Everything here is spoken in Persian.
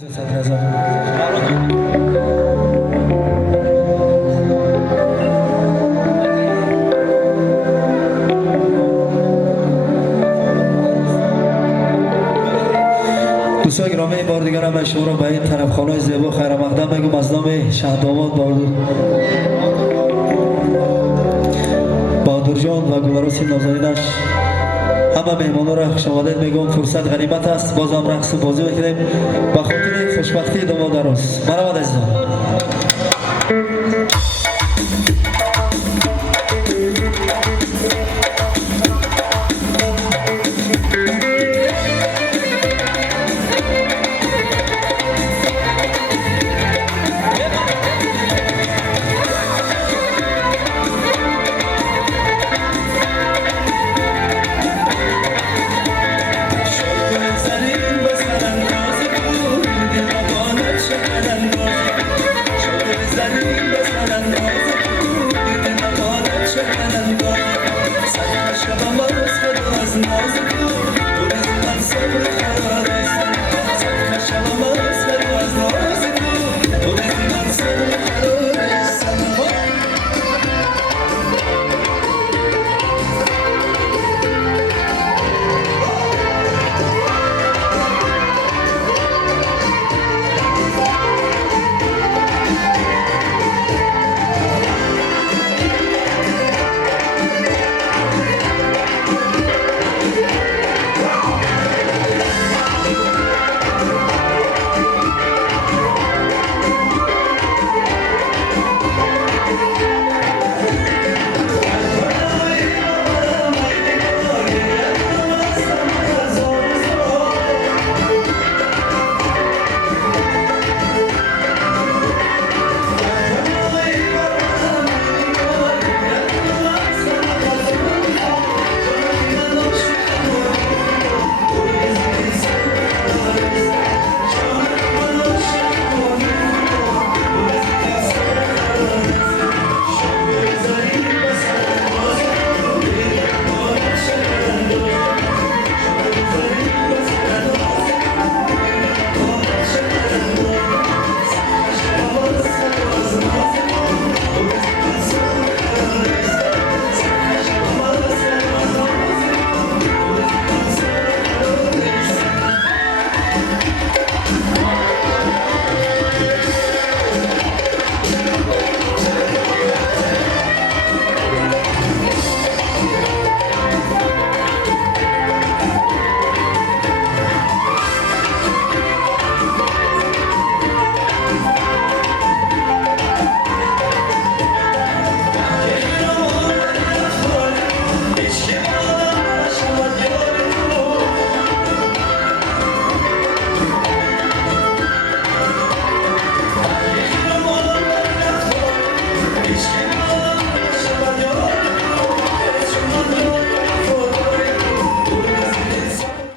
دوستان گرامی، بار دیگر هم شما را به این طرف خانه زیبا خیر مقدم میگم از نام شهدآباد بهادر جان و گلروس نازنینش همه مهمانان را خوش آمدید میگم. فرصت غنیمت است، باز هم رقص و بازی میکنیم به خاطر خوشبختی داماد عروس. مرحبا عزیزان. Nazik